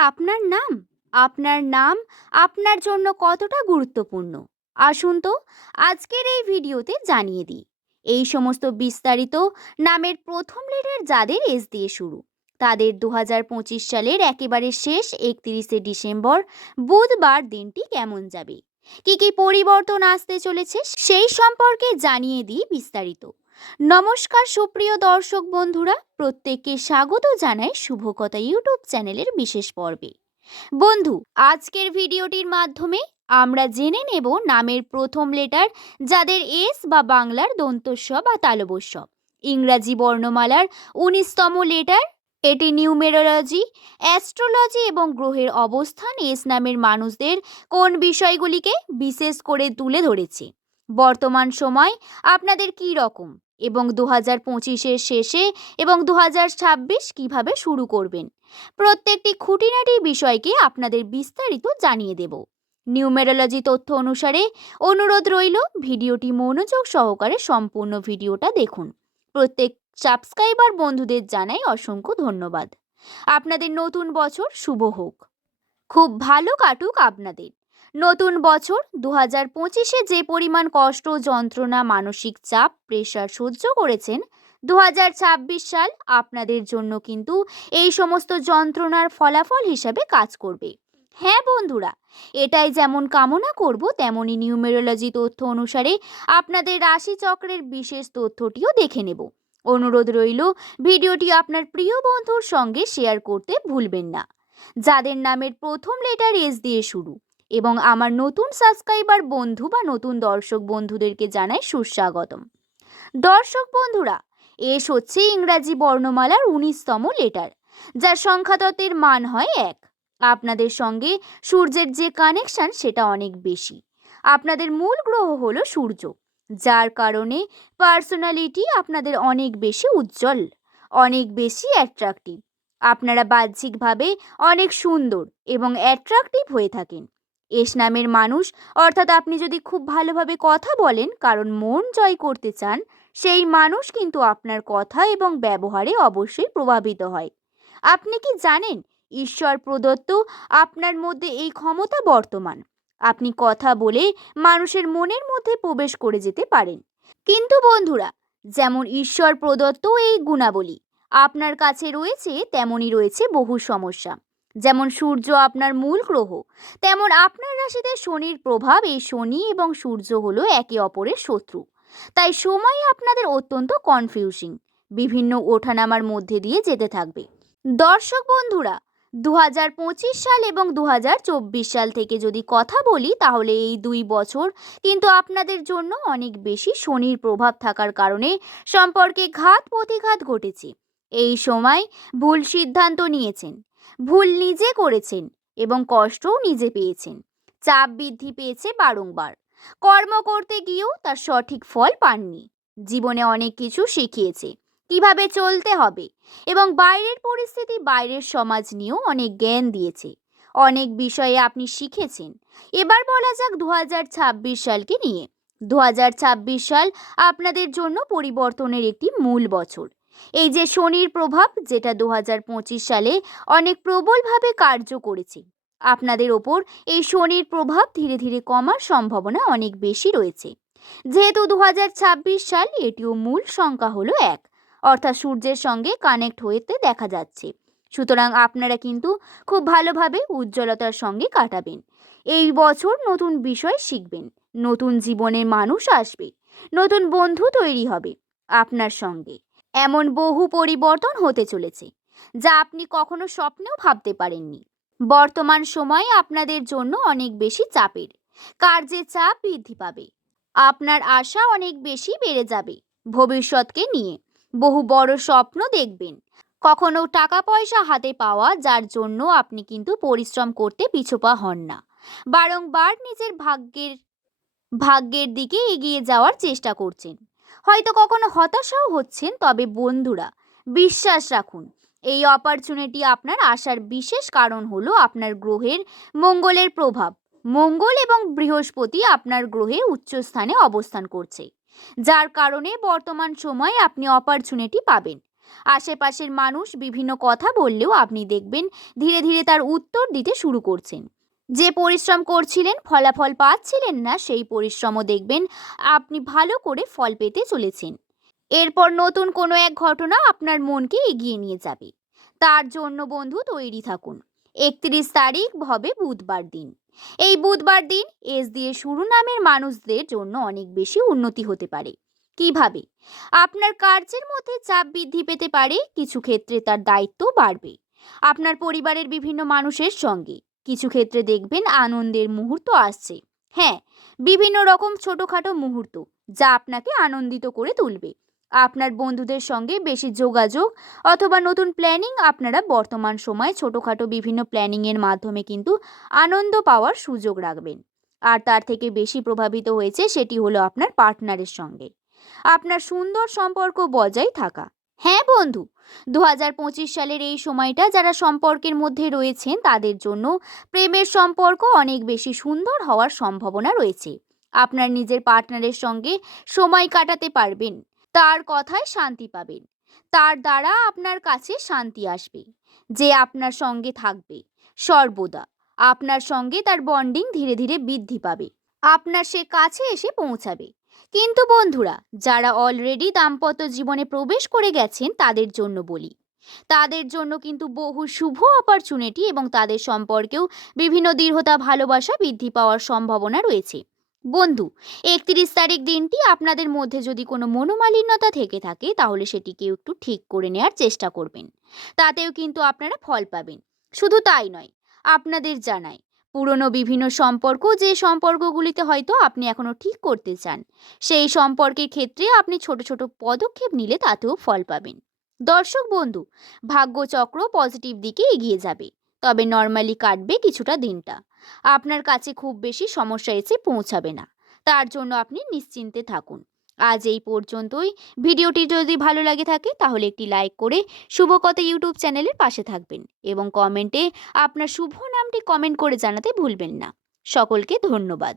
আপনার নাম? আপনার নাম আপনার জন্য কতটা গুরুত্বপূর্ণ? আসুন তো আজকের এই ভিডিওতে জানিয়ে দিই। এই সমস্ত বিস্তারিত নামের প্রথম লেটার যাদের এস দিয়ে শুরু, তাদের 2025 সালের একেবারে শেষ 31শে ডিসেম্বর বুধবার দিনটি কেমন যাবে, কি কি পরিবর্তন আসতে চলেছে সেই সম্পর্কে জানিয়ে দিই বিস্তারিত। নমস্কার সুপ্রিয় দর্শক বন্ধুরা, প্রত্যেককে স্বাগত জানাই শুভকথা ইউটিউব চ্যানেলের বিশেষ পর্বে। বন্ধু, আজকের ভিডিওটির মাধ্যমে আমরা জেনে নেব নামের প্রথম লেটার যাদের এস বা বাংলার দন্তস্ব বা তালবস্য, ইংরাজি বর্ণমালার 19তম লেটার। এটি নিউমেরোলজি, অ্যাস্ট্রোলজি এবং গ্রহের অবস্থান এস নামের মানুষদের কোন বিষয়গুলিকে বিশেষ করে তুলে ধরেছে। বর্তমান সময় আপনাদের কী রকম এবং 2025-এর শেষে এবং 2026 কিভাবে শুরু করবেন, প্রত্যেকটি খুঁটিনাটি বিষয়কে আপনাদের বিস্তারিত জানিয়ে দেব। নিউমেরোলজি তথ্য অনুসারে অনুরোধ রইল ভিডিওটি মনোযোগ সহকারে সম্পূর্ণ ভিডিওটা দেখুন। প্রত্যেক সাবস্ক্রাইবার বন্ধুদের জানাই অসংখ্য ধন্যবাদ। আপনাদের নতুন বছর শুভ হোক, খুব ভালো কাটুক আপনাদের। নতুন বছর 2025-এ যে পরিমাণ কষ্ট, যন্ত্রণা, মানসিক চাপ, প্রেশার সহ্য করেছেন, 2026 সাল আপনাদের জন্য কিন্তু এই সমস্ত যন্ত্রণার ফলাফল হিসাবে কাজ করবে। হ্যাঁ বন্ধুরা, এটাই যেমন কামনা করব, তেমনি নিউমেরোলজি তথ্য অনুসারে আপনাদের রাশিচক্রের বিশেষ তথ্যটিও দেখে নেব। অনুরোধ রইল ভিডিওটি আপনার প্রিয় বন্ধুর সঙ্গে শেয়ার করতে ভুলবেন না, যাদের নামের প্রথম লেটার এস দিয়ে শুরু। এবং আমার নতুন সাবস্ক্রাইবার বন্ধু বা নতুন দর্শক বন্ধুদেরকে জানাই সুস্বাগতম। দর্শক বন্ধুরা, এস হচ্ছে ইংরাজি বর্ণমালার 19তম লেটার, যার সংখ্যাতত্ত্বের মান হয় 1। আপনাদের সঙ্গে সূর্যের যে কানেকশন সেটা অনেক বেশি। আপনাদের মূল গ্রহ হলো সূর্য, যার কারণে পার্সোনালিটি আপনাদের অনেক বেশি উজ্জ্বল, অনেক বেশি অ্যাট্রাকটিভ। আপনারা বাহ্যিকভাবে অনেক সুন্দর এবং অ্যাট্রাকটিভ হয়ে থাকেন। এস নামের মানুষ, অর্থাৎ আপনি যদি খুব ভালোভাবে কথা বলেন, কারণ মন জয় করতে চান, সেই মানুষ কিন্তু আপনার কথা এবং ব্যবহারে অবশ্যই প্রভাবিত হয়। আপনি কি জানেন, ঈশ্বর প্রদত্ত আপনার মধ্যে এই ক্ষমতা বর্তমান। আপনি কথা বলে মানুষের মনের মধ্যে প্রবেশ করে যেতে পারেন। কিন্তু বন্ধুরা, যেমন ঈশ্বর প্রদত্ত এই গুণাবলী আপনার কাছে রয়েছে, তেমনই রয়েছে বহু সমস্যা। যেমন সূর্য আপনার মূল গ্রহ, তেমন আপনার রাশিতে শনির প্রভাব। এই শনি এবং সূর্য হলো একে অপরের শত্রু। তাই সময় আপনাদের অত্যন্ত কনফিউজিং, বিভিন্ন ওঠানামার মধ্যে দিয়ে যেতে থাকবে। দর্শক বন্ধুরা, 2025 সাল এবং 2024 সাল থেকে যদি কথা বলি, তাহলে এই 2 বছর কিন্তু আপনাদের জন্য অনেক বেশি শনির প্রভাব থাকার কারণে সম্পর্কে ঘাত প্রতিঘাত ঘটেছে। এই সময় ভুল সিদ্ধান্ত নিয়েছেন, ভুল নিজে করেছেন এবং কষ্টও নিজে পেয়েছেন। চাপ বৃদ্ধি পেয়েছে বারংবার। কর্ম করতে গিয়েও তার সঠিক ফল পাননি। জীবনে অনেক কিছু শিখিয়েছে, কিভাবে চলতে হবে, এবং বাইরের পরিস্থিতি, বাইরের সমাজ নিয়েও অনেক জ্ঞান দিয়েছে। অনেক বিষয়ে আপনি শিখেছেন। এবার বলা যাক 2026 সালকে নিয়ে। 2026 সাল আপনাদের জন্য পরিবর্তনের একটি মূল বছর। এই যে শনির প্রভাব, যেটা 2025 সালে অনেক প্রবলভাবে কার্য করেছে, আপনাদের ওপর এই শনির প্রভাব ধীরে ধীরে কমার সম্ভাবনা অনেক বেশি রয়েছে। যেহেতু 2026 সাল, এটিও মূল সংখ্যা হলো 1, অর্থাৎ সূর্যের সঙ্গে কানেক্ট হতে দেখা যাচ্ছে। সুতরাং আপনারা কিন্তু খুব ভালোভাবে উজ্জ্বলতার সঙ্গে কাটাবেন। এই বছর নতুন বিষয় শিখবেন, নতুন জীবনের মানুষ আসবে, নতুন বন্ধু তৈরি হবে আপনার সঙ্গে। এমন বহু পরিবর্তন হতে চলেছে, যা আপনি কখনো স্বপ্নেও ভাবতে পারেননি। বর্তমান সময় আপনাদের জন্য অনেক বেশি চাপের। কার্যের চাপ বৃদ্ধি পাবে, আপনার আশা অনেক বেশি বেড়ে যাবে। ভবিষ্যৎকে নিয়ে বহু বড় স্বপ্ন দেখবেন। কখনো টাকা পয়সা হাতে পাওয়া, যার জন্য আপনি কিন্তু পরিশ্রম করতে পিছপা হন না, বারংবার নিজের ভাগ্যের দিকে এগিয়ে যাওয়ার চেষ্টা করছেন। হয়তো কখনো হতাশাও হচ্ছেন, তবে বন্ধুরা বিশ্বাস রাখুন, এই অপরচুনিটি আপনার আসার বিশেষ কারণ হলো আপনার গ্রহের মঙ্গলের প্রভাব। মঙ্গল এবং বৃহস্পতি আপনার গ্রহে উচ্চ স্থানে অবস্থান করছে, যার কারণে বর্তমান সময়ে আপনি অপরচুনিটি পাবেন। আশেপাশের মানুষ বিভিন্ন কথা বললেও আপনি দেখবেন ধীরে ধীরে তার উত্তর দিতে শুরু করছেন। যে পরিশ্রম করছিলেন ফলাফল পাচ্ছিলেন না, সেই পরিশ্রমও দেখবেন আপনি ভালো করে ফল পেতে চলেছেন। এরপর নতুন কোনো এক ঘটনা আপনার মনকে এগিয়ে নিয়ে যাবে। তার জন্য বন্ধু তৈরি থাকুন। ৩১ তারিখ হবে বুধবার দিন। এই বুধবার দিন এস দিয়ে শুরু নামের মানুষদের জন্য অনেক বেশি উন্নতি হতে পারে। কিভাবে? আপনার কার্যের মধ্যে চাপ বৃদ্ধি পেতে পারে, কিছু ক্ষেত্রে তার দায়িত্ব বাড়বে। আপনার পরিবারের বিভিন্ন মানুষের সঙ্গে কিছু ক্ষেত্রে দেখবেন আনন্দের মুহূর্ত আসছে। হ্যাঁ, বিভিন্ন রকম ছোটখাটো মুহূর্ত যা আপনাকে আনন্দিত করে তুলবে। আপনার বন্ধুদের সঙ্গে বেশি যোগাযোগ অথবা নতুন প্ল্যানিং, আপনারা বর্তমান সময়ে ছোটখাটো বিভিন্ন প্ল্যানিংয়ের মাধ্যমে কিন্তু আনন্দ পাওয়ার সুযোগ রাখবেন। আর তার থেকে বেশি প্রভাবিত হয়েছে সেটি হলো আপনার পার্টনারের সঙ্গে আপনার সুন্দর সম্পর্ক বজায় থাকা। হ্যাঁ বন্ধু, 2025 সালের এই সময়টা যারা সম্পর্কের মধ্যে রয়েছেন তাদের জন্য প্রেমের সম্পর্ক অনেক বেশি সুন্দর হওয়ার সম্ভাবনা রয়েছে। আপনার নিজের পার্টনারের সঙ্গে সময় কাটাতে পারবেন, তার কথায় শান্তি পাবেন, তার দ্বারা আপনার কাছে শান্তি আসবে। যে আপনার সঙ্গে থাকবে সর্বদা, আপনার সঙ্গে তার বন্ডিং ধীরে ধীরে বৃদ্ধি পাবে, আপনার সে কাছে এসে পৌঁছাবে। কিন্তু বন্ধুরা, যারা অলরেডি দাম্পত্য জীবনে প্রবেশ করে গেছেন তাদের জন্য বলি, তাদের জন্য কিন্তু বহু শুভ অপরচুনিটি এবং তাদের সম্পর্কেও বিভিন্ন দৃঢ়তা ভালোবাসা বৃদ্ধি পাওয়ার সম্ভাবনা রয়েছে। বন্ধু, ৩১ তারিখ দিনটি আপনাদের মধ্যে যদি কোনো মনোমালিন্যতা থেকে থাকে তাহলে সেটিকে একটু ঠিক করে নেওয়ার চেষ্টা করবেন। তাতেও কিন্তু আপনারা ফল পাবেন। শুধু তাই নয়, আপনাদের জানাই পুরনো বিভিন্ন সম্পর্ক, যে সম্পর্কগুলিতে হয়তো আপনি এখনো ঠিক করতে চান, সেই সম্পর্কের ক্ষেত্রে আপনি ছোট ছোট পদক্ষেপ নিলে তাতেও ফল পাবেন। দর্শক বন্ধু, ভাগ্যচক্র পজিটিভ দিকে এগিয়ে যাবে, তবে নর্মালি কাটবে কিছুটা দিনটা। আপনার কাছে খুব বেশি সমস্যা এসে পৌঁছাবে না, তার জন্য আপনি নিশ্চিন্তে থাকুন। আজ এই পর্যন্তই। ভিডিওটি যদি ভালো লাগে থাকে তাহলে একটি লাইক করে শুভকথা ইউটিউব চ্যানেলের পাশে থাকবেন এবং কমেন্টে আপনার শুভ নামটি কমেন্ট করে জানাতে ভুলবেন না। সকলকে ধন্যবাদ।